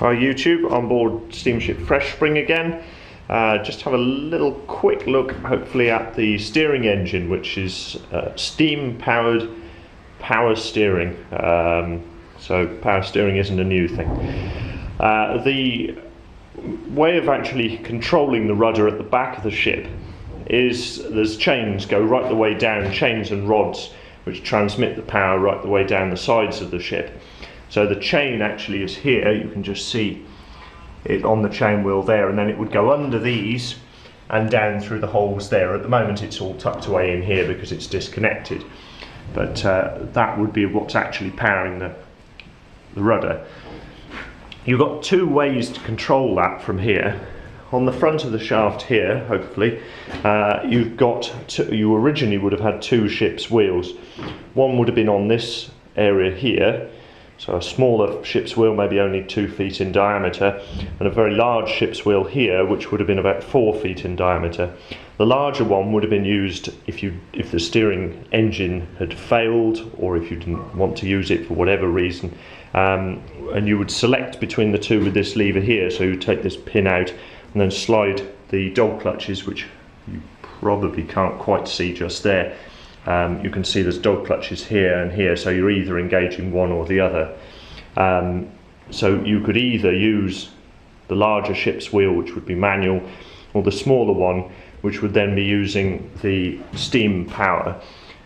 Hi YouTube, on board steamship Freshspring again. Just have a little quick look hopefully at the steering engine, which is steam powered power steering. So power steering isn't a new thing. The way of actually controlling the rudder at the back of the ship is there's chains go right the way down, chains and rods which transmit the power right the way down the sides of the ship. So the chain actually is here, you can just see it on the chain wheel there, and then it would go under these and down through the holes there. At the moment it's all tucked away in here because it's disconnected, but that would be what's actually powering the rudder. You've got two ways to control that from here. On the front of the shaft here, hopefully, you originally would have had two ship's wheels. One would have been on this area here, so a smaller ship's wheel, maybe only 2 feet in diameter, and a very large ship's wheel here, which would have been about 4 feet in diameter. The larger one would have been used if the steering engine had failed, or if you didn't want to use it for whatever reason, and you would select between the two with this lever here. So you take this pin out and then slide the dog clutches, which you probably can't quite see just there. You can see there's dog clutches here and here, so you're either engaging one or the other. So you could either use the larger ship's wheel, which would be manual, or the smaller one, which would then be using the steam power.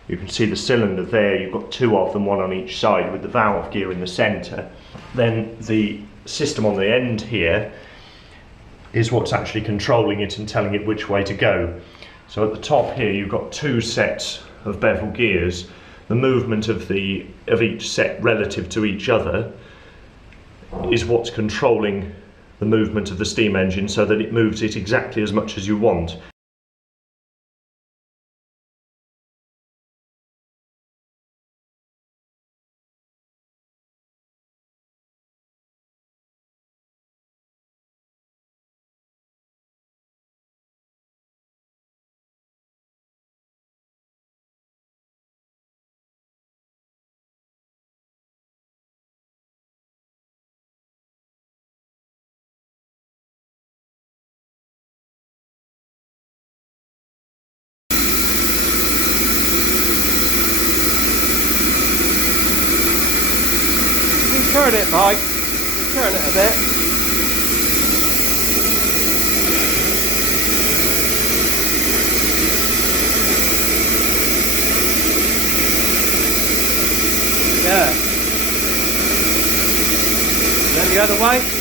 You can see the cylinder there, you've got two of them, one on each side, with the valve gear in the centre. Then the system on the end here is what's actually controlling it and telling it which way to go. So at the top here you've got two sets of bevel gears. The movement of each set relative to each other is what's controlling the movement of the steam engine, so that it moves it exactly as much as you want. Turn it, Mike. Turn it a bit. Yeah. Then the other way.